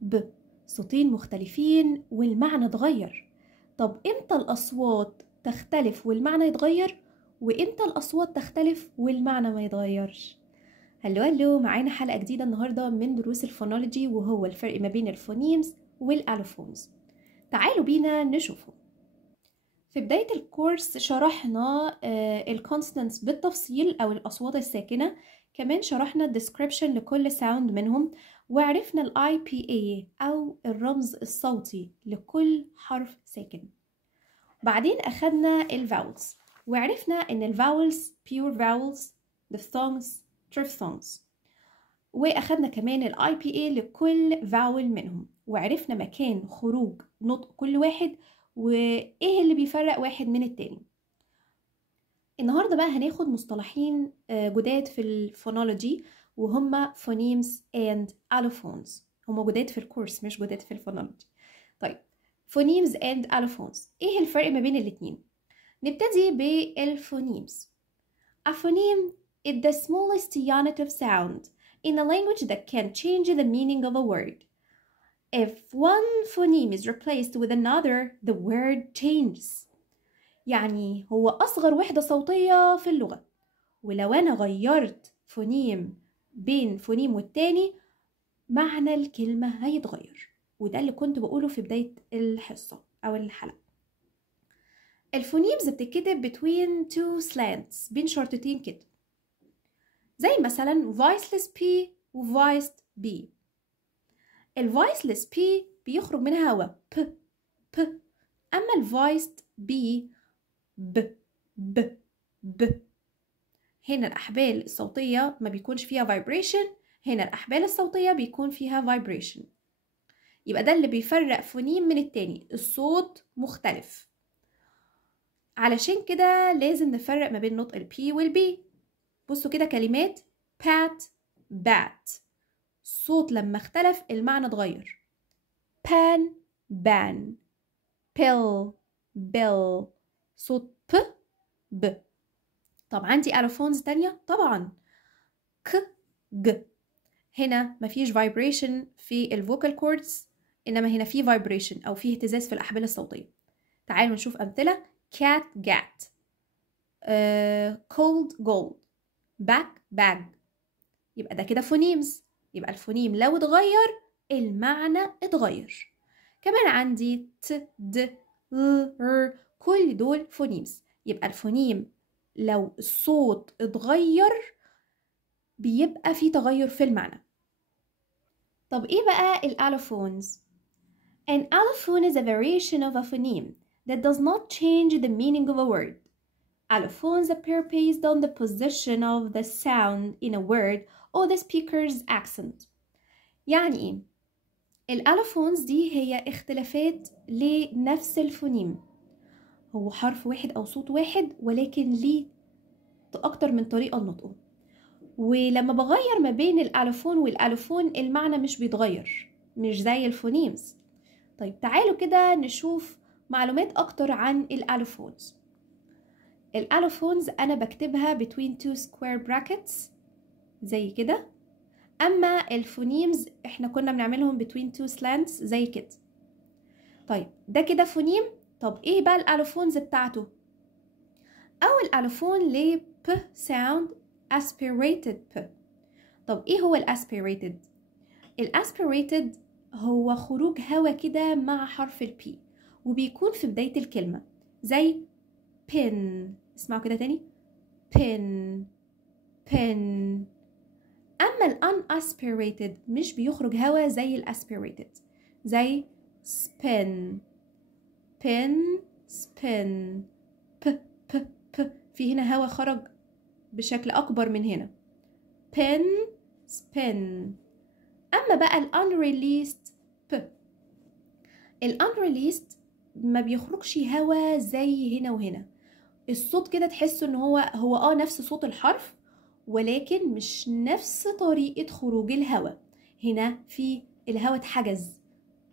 ب، صوتين مختلفين والمعنى اتغير. طب امتى الأصوات تختلف والمعنى يتغير، وامتى الأصوات تختلف والمعنى ما يتغيرش؟ هلو معانا حلقة جديدة النهاردة من دروس الفونولوجي، وهو الفرق ما بين الفونيمز والألوفونز. تعالوا بينا نشوفه. في بداية الكورس شرحنا الكونستانتس بالتفصيل أو الأصوات الساكنة، كمان شرحنا description لكل ساوند منهم، وعرفنا ال IPA أو الرمز الصوتي لكل حرف ساكن. بعدين أخدنا الفاولز وعرفنا إن الفاولز pure vowels, diphthongs, triphthongs، وأخدنا كمان ال IPA لكل فاول منهم، وعرفنا مكان خروج نطق كل واحد وإيه اللي بيفرق واحد من التاني. النهاردة بقى هناخد مصطلحين جداد في الفونولوجي، وهما phonemes and allophones. هما جداد في الكورس مش جداد في الفونولوجي. طيب phonemes and allophones، ايه الفرق ما بين الاتنين؟ نبتدي بالphonemes. A phoneme is the smallest unit of sound in a language that can change the meaning of a word. If one phoneme is replaced with another, the word changes. يعني هو أصغر وحدة صوتية في اللغة، ولو أنا غيرت فونيم بين فونيم والتاني معنى الكلمة هيتغير، وده اللي كنت بقوله في بداية الحصة أو الحلقة. الفونيمز بتتكتب between two slants، بين شرطتين كده، زي مثلا voiceless P و voiced B. الvoiceless P بيخرج منها هوا P P، أما الvoiced B ب ب ب. هنا الأحبال الصوتية ما بيكونش فيها vibration، هنا الأحبال الصوتية بيكون فيها vibration. يبقى ده اللي بيفرق فونيم من التاني، الصوت مختلف. علشان كده لازم نفرق ما بين نطق ال P وال B. بصوا كده كلمات pat bat، الصوت لما اختلف المعنى اتغير. pan ban، pill bill، صوت ب ب. طب عندي ألوفونز تانية طبعا، ك ج. هنا مفيش vibration في الفوكال كوردز، إنما هنا في vibration أو في اهتزاز في الأحبال الصوتية. تعالوا نشوف أمثلة. cat gat، cold gold، back bag. يبقى ده كده فونيمز. يبقى الفونيم لو اتغير المعنى اتغير. كمان عندي ت د ل ر، كل دول فونيمز. يبقى الفونيم لو الصوت اتغير بيبقى في تغير في المعنى. طب ايه بقى الالوفونز؟ An allophone is a variation of a phoneme that does not change the meaning of a word. Allophones appear based on the position of the sound in a word or the speaker's accent. يعني ايه؟ الالوفونز دي هي اختلافات لنفس الفونيم، هو حرف واحد او صوت واحد ولكن ليه اكتر من طريقة لنطقه. ولما بغير ما بين الالوفون والالوفون المعنى مش بيتغير، مش زي الفونيمز. طيب تعالوا كده نشوف معلومات اكتر عن الالوفونز. الالوفونز انا بكتبها between two square brackets زي كده، اما الفونيمز احنا كنا بنعملهم between two slants زي كده. طيب ده كده فونيم. طب ايه بقى الالوفونز بتاعته؟ اول الالوفون ل P sound aspirated P. طب ايه هو الاسبيريتد؟ الاسبيريتد هو خروج هوا كده مع حرف ال P، وبيكون في بداية الكلمة زي pin. اسمعوا كده تاني، pin pin. اما ال unaspirated مش بيخرج هوا زي الاسبيريتد، زي spin pin spin p p p. في هنا هوا خرج بشكل اكبر من هنا، pin spin. اما بقى ال unreleased p، ال unreleased ما بيخرجش هوا زي هنا وهنا، الصوت كده تحسوا ان هو نفس صوت الحرف ولكن مش نفس طريقة خروج الهوا. هنا في الهوا اتحجز،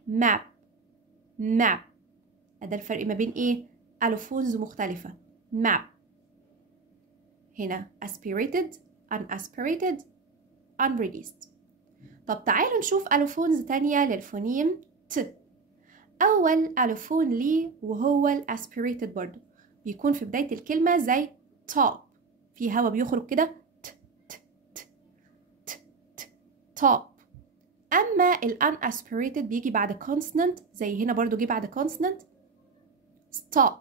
map map. ده الفرق ما بين ايه؟ ألوفونز مختلفة. map هنا aspirated unaspirated unreleased. طب تعالوا نشوف ألوفونز تانية للفونيم ت. أول ألوفون ليه وهو الأسبيريتد برضو، بيكون في بداية الكلمة زي top، في هوا بيخرج كده ت ت ت ت ت top. أما الأنأسبيريتد بيجي بعد consonant، زي هنا برضو جه بعد consonant stop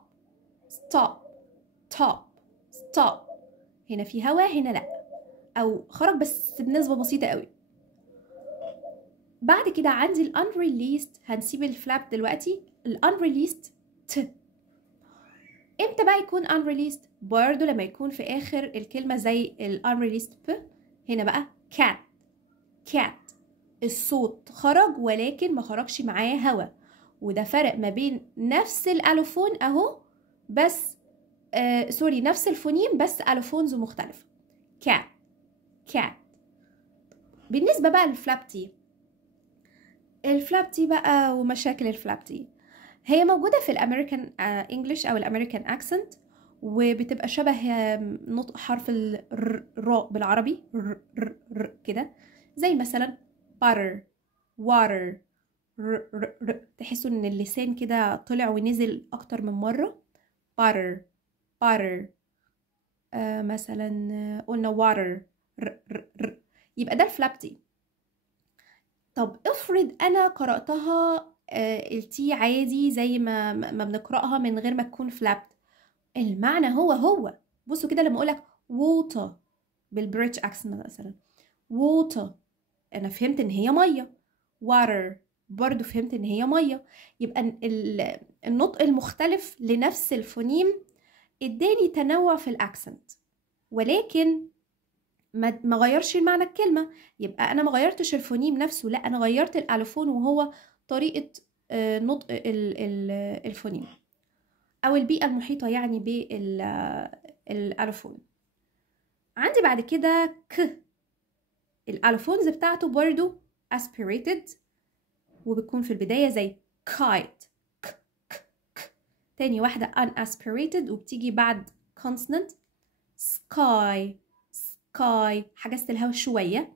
stop top stop. هنا في هوا هنا لأ، أو خرج بس بنسبة بسيطة قوي. بعد كده عندي ال unreleased، هنسيب الفلاب دلوقتي. ال unreleased ت. امتى بقى يكون unreleased؟ برضو لما يكون في آخر الكلمة زي ال unreleased ب. هنا بقى cat cat، الصوت خرج ولكن ما خرجش معاه هوا، وده فرق ما بين نفس الألوفون أهو بس سوري نفس الفونيم بس ألوفونز مختلفة. cat cat. بالنسبة بقى للفلابتي، الفلابتي بقى ومشاكل الفلابتي، هي موجودة في الأمريكان إنجليش أو الأمريكان أكسنت، وبتبقى شبه نطق حرف الراء بالعربي كده، زي مثلا butter water تحسوا إن اللسان كده طلع ونزل أكتر من مرة. butter butter مثلا قلنا water يبقى ده الفلابتي. طب افرض انا قرأتها التي عادي زي ما بنقرأها من غير ما تكون فلابت، المعنى هو. بصوا كده لما اقولك water بالبريتش اكسنت مثلا water، انا فهمت ان هي ميه. water برضو فهمت ان هي ميه. يبقى النطق المختلف لنفس الفونيم اداني تنوع في الاكسنت، ولكن ما غيرش المعنى الكلمة. يبقى أنا ما غيرتش الفونيم نفسه، لا أنا غيرت الألوفون وهو طريقة نطق الفونيم أو البيئة المحيطة يعني بالألوفون. عندي بعد كده ك، الألوفونز بتاعته برضو aspirated، وبتكون في البداية زي kite ك ك ك. تاني واحدة unaspirated وبتيجي بعد consonant sky sky، حجزت الهوا شوية.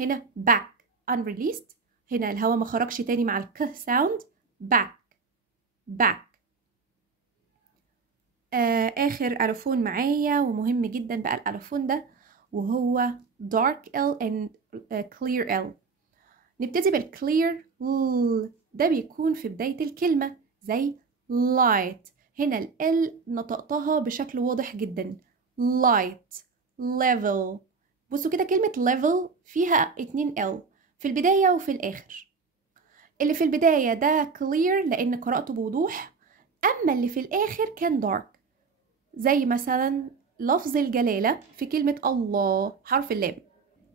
هنا back unreleased، هنا الهوا ما خرجش تاني مع الك sound back back. آخر ألوفون معايا ومهم جدا بقى الألوفون ده، وهو dark L and clear L. نبتدي بالclear L، ده بيكون في بداية الكلمة زي light، هنا ال L نطقتها بشكل واضح جدا light level. بصوا كده كلمة level فيها 2 L في البداية وفي الآخر. اللي في البداية ده clear لأن قرأته بوضوح، أما اللي في الآخر كان dark، زي مثلا لفظ الجلالة في كلمة الله حرف اللام.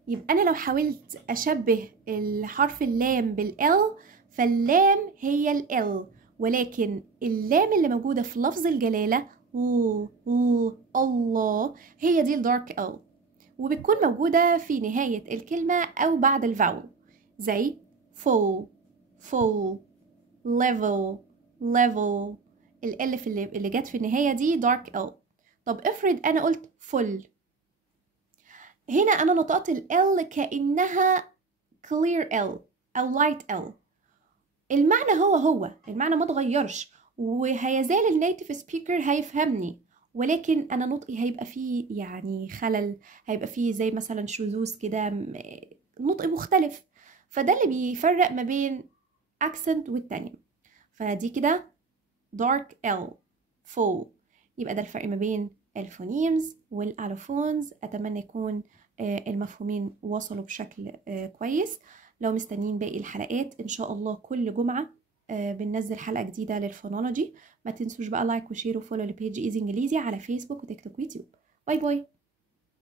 يبقى أنا لو حاولت أشبه الحرف اللام بالL، فاللام هي الL، ولكن اللام اللي موجودة في لفظ الجلالة الله هي دي الدارك L، وبتكون موجودة في نهاية الكلمة أو بعد الفاول، زي full full level level. الألف اللي جت في النهاية دي dark L. طب افرض أنا قلت full، هنا أنا نطقت ال L كأنها clear L أو light L. المعنى هو المعنى ما اتغيرش، وهيزال النيتيف سبيكر هيفهمني، ولكن أنا نطقي هيبقى فيه يعني خلل، هيبقى فيه زي مثلا شذوذ كده، نطق مختلف. فده اللي بيفرق ما بين accent والتانية. فدي كده dark L full. يبقى ده الفرق ما بين الفونيمز والألوفونز. أتمنى يكون المفهومين وصلوا بشكل كويس. لو مستنيين باقي الحلقات إن شاء الله كل جمعة بننزل حلقة جديدة للفونولوجي. ما تنسوش بقى لايك وشير وفولو لبيج ايزي انجليزي على فيسبوك وتيك توك ويوتيوب. باي باي.